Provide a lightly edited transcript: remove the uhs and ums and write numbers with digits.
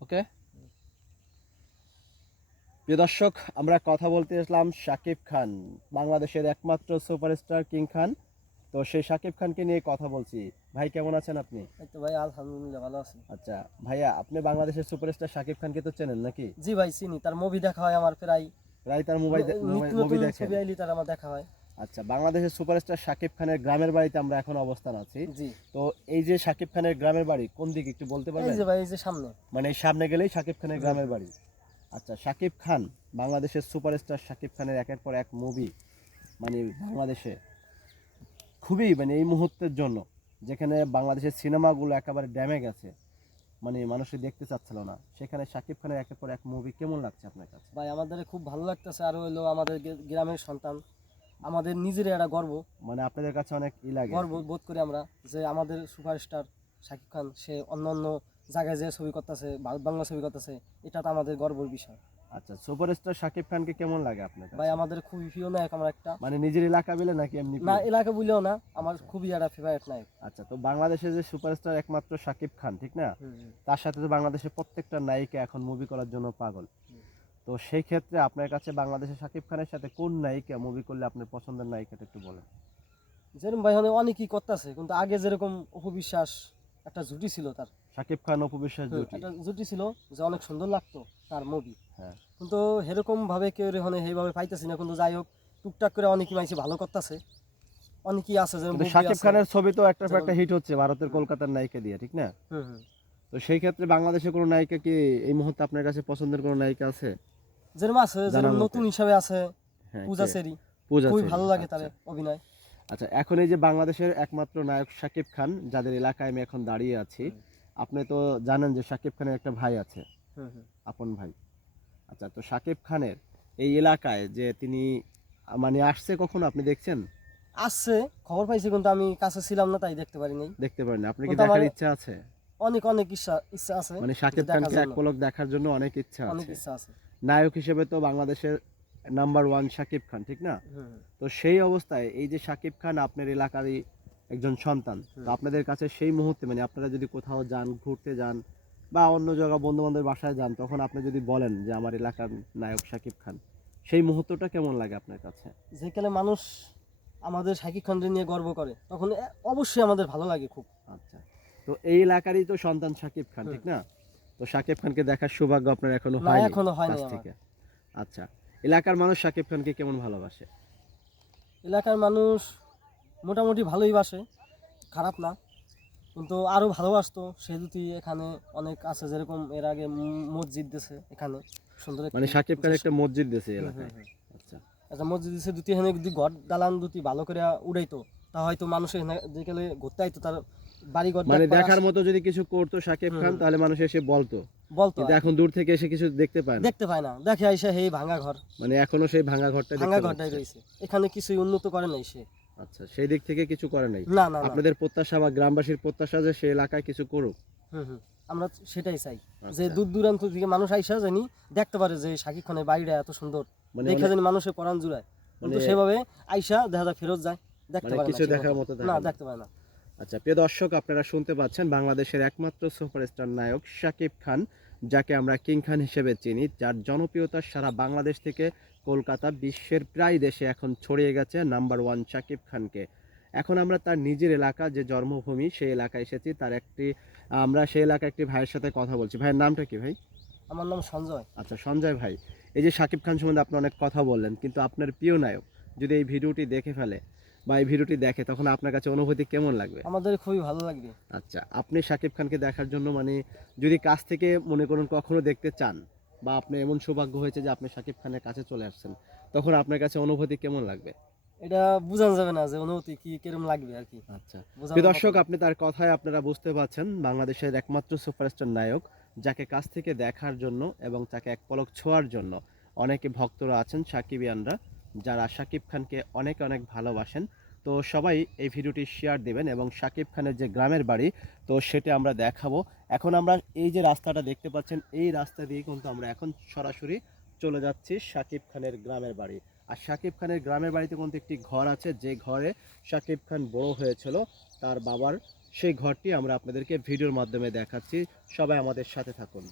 ওকে। প্রিয় দর্শক, আমরা কথা বলতে আসলাম শাকিব খান, বাংলাদেশের একমাত্র সুপারস্টার কিং খান। তো সেই শাকিব খানকে নিয়ে কথা বলছি। ভাই কেমন আছেন আপনি? এই তো ভাই আলহামদুলিল্লাহ ভালো আছি। আচ্ছা ভাইয়া, আপনি বাংলাদেশের সুপারস্টার শাকিব খানকে তো চেনেন নাকি? জি ভাই চিনি, তার মুভি দেখা হয় আমার প্রায়। প্রায় তার মোবাইল নিত্য মুভি নতুন দেখেন? ছবি আইলি তার আমার দেখা হয়। আচ্ছা, বাংলাদেশের সুপারস্টার শাকিব খানের গ্রামের বাড়িতে আমরা এখন অবস্থান আছি। জি তো এই যে শাকিব খানের গ্রামের বাড়ি কোন দিকে একটু বলতে এই পারবেন? যে ভাই, এই যে সামনে। মানে এই সামনে গেলেই শাকিব খানের হুম, গ্রামের হুম। বাড়ি। আচ্ছা, শাকিব খান, বাংলাদেশের সুপারস্টার শাকিব খানের একের পর এক মুভি, মানে বাংলাদেশে খুবই মানে এই মুহূর্তের জন্য, যেখানে বাংলাদেশের সিনেমাগুলো একেবারে ড্যামে গেছে, মানে মানুষে দেখতে চাচ্ছিল না, সেখানে শাকিব খানের একের পর এক মুভি কেমন লাগছে আপনার কাছে? ভাই আমাদের খুব ভালো লাগতেছে, আর হইলো আমাদের গ্রামের সন্তান, আমাদের নিজের একটা গর্ব মানে আপনাদের কাছে অনেক লাগে আর গর্ব কি? বোধ করি আমরা যে আমাদের সুপারস্টার শাকিব খান সে অন্য অন্য জায়গায় যে ছবি করতেছে, ভারত বাংলা ছবি করতেছে, এটা তো আমাদের গর্বের বিষয়। আচ্ছা, সুপারস্টার শাকিব খানকে কেমন লাগে আপনার ভাই কাছে? আমাদের খুবই প্রিয় নায়ক আমার একটা। মানে নিজের এলাকা বলে নাকি এমনি না প্রিয়? এলাকা বললেও না, আমার আচ্ছা খুবই একটা ফেভারিট নায়ক। আচ্ছা, তো বাংলাদেশে যে সুপারস্টার একমাত্র শাকিব খান, ঠিক না? হুম, হুম, তার সাথে তো বাংলাদেশের প্রত্যেকটা নায়িকা এখন মুভি করার জন্য পাগল। হুম। তো সেই ক্ষেত্রে আপনার কাছে বাংলাদেশের শাকিব খানের সাথে কোন নায়িকা মুভি করলে আপনার পছন্দের নায়িকাটা একটু বলেন। যেরকম ভাই মানে অনেকই করতেছে, কিন্তু আগে যেরকম অপবিশ্বাস একটা জুটি ছিল তার। শাকিব খান অপু বিশ্বাস জুটি। একটা জুটি ছিল যে অনেক সুন্দর লাগতো তার মুভি। হ্যাঁ, কিন্তু সেরকম ভাবে কেউ মানে সেইভাবে পাইতেছি না, কিন্তু যাই হোক টুকটাক করে অনেকই মাইছে ভালো করতেছে, অনেকেই আছে যেমন কিন্তু বুবলি শাকিব আছে। খানের ছবি তো একটা পর যেমন একটা হিট হচ্ছে ভারতের হুম, কলকাতার নায়িকা দিয়ে, ঠিক না? হুম, হুম। তো সেই ক্ষেত্রে বাংলাদেশে কোনো নায়িকা কি এই মুহূর্তে আপনার কাছে পছন্দের কোনো নায়িকা আছে যেরকম আছে, জানা যেরকম মতে? নতুন হিসাবে আছে হ্যাঁ, পূজা কে? সেরি, পূজা খুবই চেরি। ভালো লাগে তার আচ্ছা অভিনয়। আচ্ছা, এখন এই যে বাংলাদেশের একমাত্র নায়ক শাকিব খান, যাদের এলাকায় আমি এখন দাঁড়িয়ে আছি, হুম, আপনি তো জানেন যে শাকিব খানের একটা ভাই আছে, হুম, হুম। আপন ভাই। আচ্ছা, তো শাকিব খানের এই এলাকায় যে তিনি মানে আসছে কখনো আপনি দেখছেন? আসছে, খবর পাইছি, কিন্তু আমি কাছে ছিলাম না তাই দেখতে পারি নাই। দেখতে পারেন? আপনি কি কিন্তু আমার দেখার ইচ্ছা আছে? অনেক অনেক ইচ্ছা ইচ্ছা আছে মানে যে শাকিব দেখার খানকে এক জন্য, পলক দেখার জন্য অনেক ইচ্ছা অনেক আছে। ইচ্ছা আছে। নায়ক হিসেবে তো বাংলাদেশের নাম্বার ওয়ান শাকিব খান, ঠিক না? হুম, তো সেই অবস্থায় এই যে শাকিব খান আপনার এলাকারই একজন সন্তান, তো হুম। আপনাদের কাছে সেই মুহূর্তে মানে আপনারা যদি কোথাও যান, ঘুরতে যান বা অন্য জায়গা বন্ধু বান্ধবের বাসায় যান, তখন আপনি যদি বলেন যে আমার এলাকার নায়ক শাকিব খান, সেই মুহূর্তটা কেমন লাগে আপনার কাছে? যেখানে মানুষ আমাদের শাকিব খানকে নিয়ে গর্ব করে, তখন অবশ্যই আমাদের ভালো লাগে খুব। আচ্ছা, তো এই এলাকারই তো সন্তান শাকিব খান, হুম। ঠিক না? তো শাকিব খানকে দেখার সৌভাগ্য আপনার এখনো না হয়নি এখনো হয় কাছ নাই আমার। থেকে। আচ্ছা, এলাকার মানুষ শাকিব খানকে কেমন ভালোবাসে? এলাকার মানুষ মোটামুটি ভালোই বাসে, খারাপ না, কিন্তু আরো ভালোবাসতো সে যদি এখানে অনেক আছে, যেরকম এর আগে মসজিদ দিছে এখানে সুন্দর মানে একটি। শাকিব খান যে একটা মসজিদ দিয়েছে এই হুম, হুম, এলাকায়? হুম। আচ্ছা একটা মসজিদ দিছে দুটি, এখানে যদি ঘর দালান দুটি ভালো করে উড়াইতো, তা হয়তো মানুষ এখানে যেখানে ঘুরতে আইতো তার বাড়ি ঘর মানে দেখবার দেখার মতো যদি কিছু করতো শাকিব হুম, খান, হুম। তাহলে মানুষ এসে বলতো। বলতো কিন্তু আর কি। এখন দূর থেকে এসে কিছু দেখতে পায় না। দেখতে পায় না, দেখে আইসা হেই ভাঙা ঘর, মানে এখনো সেই ভাঙা ঘরটা ভাঙা দেখতে ঘরটাই পাচ্ছে। রয়েছে, এখানে কিছুই উন্নত করে নাই সে। আচ্ছা, সেই দিক থেকে কিছু করে নাই। না, না, না। আপনাদের প্রত্যাশা বা গ্রামবাসীর প্রত্যাশা যে সেই এলাকায় কিছু করুক। হুম, হুম। আমরা সেটাই চাই, যে আচ্ছা, দূর দূরান্ত থেকে মানুষ আইসা জানি দেখতে পারে যে শাকিব খানের বাড়িটা এত সুন্দর, মানে দেখে অনেক জানি মানুষের পরাণ জুড়ায়। মানে কিন্তু সেভাবে আইসা দেখা যায় ফেরত যায়, দেখতে মানে পারে না কিছু সে দেখার মতো। মতো না থাকে না। দেখতে পারে না। আচ্ছা, প্রিয় দর্শক, আপনারা শুনতে পাচ্ছেন বাংলাদেশের একমাত্র সুপারস্টার নায়ক শাকিব খান, যাকে আমরা কিং খান হিসেবে চিনি, যার জনপ্রিয়তা সারা বাংলাদেশ থেকে কলকাতা বিশ্বের প্রায় দেশে এখন ছড়িয়ে গেছে নাম্বার ওয়ান শাকিব খানকে। এখন আমরা তার নিজের এলাকা যে জন্মভূমি সেই এলাকায় এসেছি, তার একটি আমরা সেই এলাকায় একটি ভাইয়ের সাথে কথা বলছি। ভাইয়ের নামটা কি ভাই? আমার নাম সঞ্জয়। আচ্ছা সঞ্জয় ভাই, এই যে শাকিব খান সম্বন্ধে আপনি অনেক কথা বললেন, কিন্তু আপনার প্রিয় নায়ক যদি এই ভিডিওটি দেখে ফেলে বা এই ভিডিওটি দেখে, তখন আপনার কাছে অনুভূতি কেমন লাগবে? আমাদের খুবই ভালো লাগবে। আচ্ছা, আপনি শাকিব খানকে দেখার জন্য মানে যদি কাছ থেকে মনে করুন কখনো দেখতে চান, বা আপনি এমন সৌভাগ্য হয়েছে যে আপনি শাকিব খানের কাছে চলে আসছেন, তখন আপনার কাছে অনুভূতি কেমন লাগবে? এটা বোঝানো যাবে না যে অনুভূতি কি কিরম লাগবে আর কি, আচ্ছা, প্রিয় বোঝানোর মতো দর্শক, না। আপনি তার কথায় আপনারা বুঝতে পারছেন বাংলাদেশের একমাত্র সুপারস্টার নায়ক, যাকে কাছ থেকে দেখার জন্য এবং তাকে এক পলক ছোঁয়ার জন্য অনেকে ভক্তরা আছেন সাকিবিয়ানরা, যারা শাকিব খানকে অনেক অনেক ভালোবাসেন। তো সবাই এই ভিডিওটি শেয়ার দেবেন এবং শাকিব খানের যে গ্রামের বাড়ি, তো সেটা আমরা দেখাবো। এখন আমরা এই যে রাস্তাটা দেখতে পাচ্ছেন, এই রাস্তা দিয়ে কিন্তু আমরা এখন সরাসরি চলে যাচ্ছি শাকিব খানের গ্রামের বাড়ি। আর শাকিব খানের গ্রামের বাড়িতে কিন্তু একটি ঘর আছে, যে ঘরে শাকিব খান বড় হয়েছিল তার বাবার, সেই ঘরটি আমরা আপনাদেরকে ভিডিওর মাধ্যমে দেখাচ্ছি। সবাই আমাদের সাথে থাকুন।